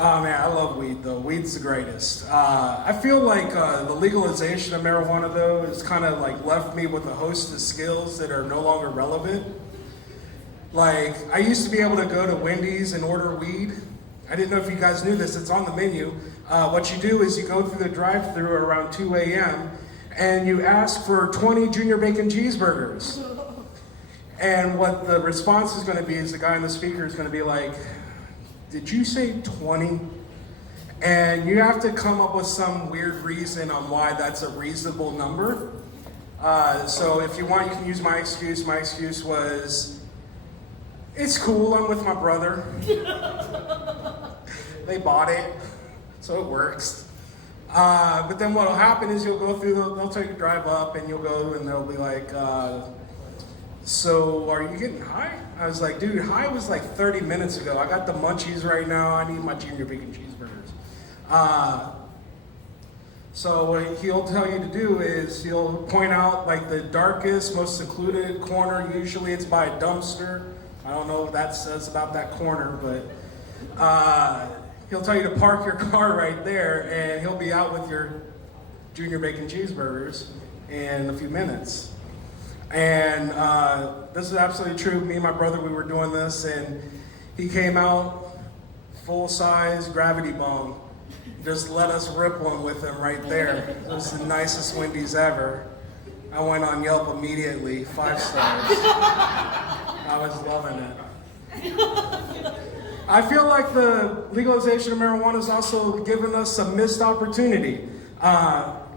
Oh man, I love weed though. Weed's the greatest. I feel like the legalization of marijuana though has kind of like left me with a host of skills that are no longer relevant. Like, I used to be able to go to Wendy's and order weed. I didn't know if you guys knew this, it's on the menu. What you do is you go through the drive-thru around 2 a.m. and you ask for 20 junior bacon cheeseburgers. And what the response is going to be is the guy on the speaker is going to be like, did you say 20? And you have to come up with some weird reason on why that's a reasonable number. So if you want, you can use my excuse. My excuse was, it's cool, I'm with my brother. They bought it, so it works. But then what'll happen is you'll go through, they'll take a drive up and you'll go and they'll be like, so are you getting high? I was like, dude, high was like 30 minutes ago. I got the munchies right now. I need my junior bacon cheeseburgers. So what he'll tell you to do is he'll point out like the darkest, most secluded corner. Usually it's by a dumpster. I don't know what that says about that corner, but he'll tell you to park your car right there and he'll be out with your junior bacon cheeseburgers in a few minutes. And this is absolutely true. Me and my brother, we were doing this, and he came out full-size gravity bong. Just let us rip one with him right there. It was the nicest Wendy's ever. I went on Yelp immediately, 5 stars. I was loving it. I feel like the legalization of marijuana has also given us a missed opportunity.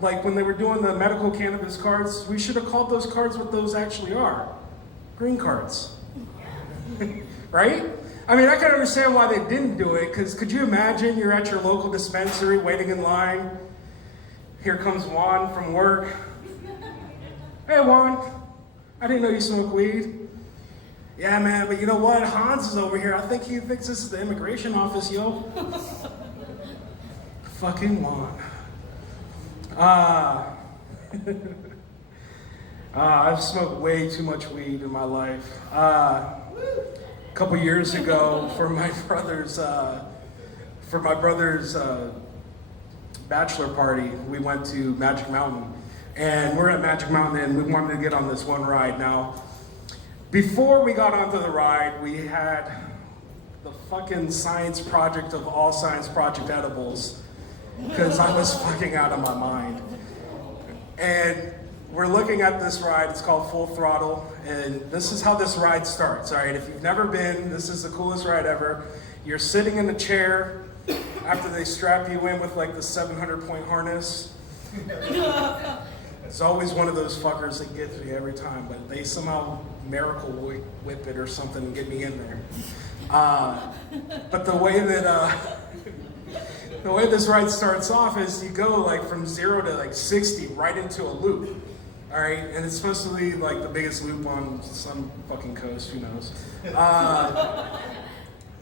Like when they were doing the medical cannabis cards, we should have called those cards what those actually are. Green cards. Right? I mean, I can understand why they didn't do it, because could you imagine you're at your local dispensary waiting in line. Here comes Juan from work. Hey Juan, I didn't know you smoke weed. Yeah man, but you know what? Hans is over here. I think he thinks this is the immigration office, yo. Fucking Juan. I've smoked way too much weed in my life. A couple years ago, for my brother's bachelor party, we went to Magic Mountain, and we're at Magic Mountain, and we wanted to get on this one ride. Now, before we got onto the ride, we had the fucking science project of all science project edibles, because I was fucking out of my mind. And we're looking at this ride, it's called Full Throttle, and this is how this ride starts, all right? If you've never been, this is the coolest ride ever. You're sitting in a chair after they strap you in with like the 700-point harness. It's always one of those fuckers that gets me every time, but they somehow miracle whip it or something and get me in there. But the way this ride starts off is you go like from 0 to like 60 right into a loop, all right? And it's supposed to be like the biggest loop on some fucking coast, who knows?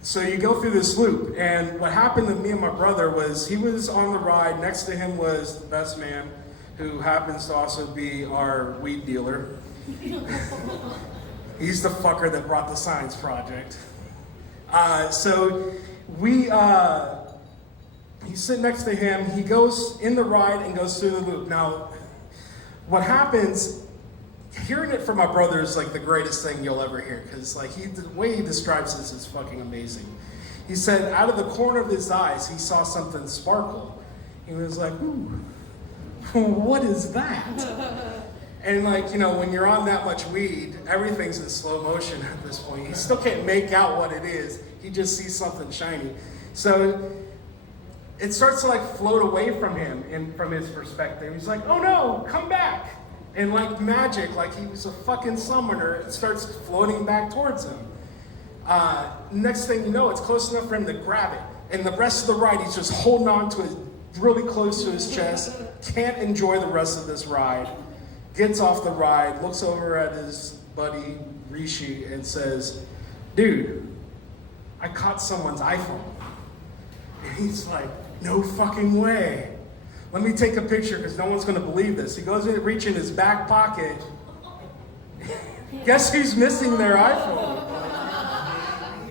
So you go through this loop, and what happened to me and my brother was he was on the ride, next to him was the best man, who happens to also be our weed dealer. He's the fucker that brought the science project. So he's sitting next to him, he goes in the ride and goes through the loop. Now, what happens, hearing it from my brother is like the greatest thing you'll ever hear, because like the way he describes this is fucking amazing. He said out of the corner of his eyes, he saw something sparkle. He was like, ooh, what is that? And like, you know, when you're on that much weed, everything's in slow motion at this point. He still can't make out what it is. He just sees something shiny. So it starts to like float away from him and from his perspective. He's like, oh no, come back. And like magic, like he was a fucking summoner, it starts floating back towards him. Next thing you know, it's close enough for him to grab it. And the rest of the ride, he's just holding on to it really close to his chest, can't enjoy the rest of this ride, gets off the ride, looks over at his buddy Rishi and says, dude, I caught someone's iPhone. And he's like, no fucking way. Let me take a picture because no one's gonna believe this. He goes in, reach in his back pocket. Guess who's missing their iPhone?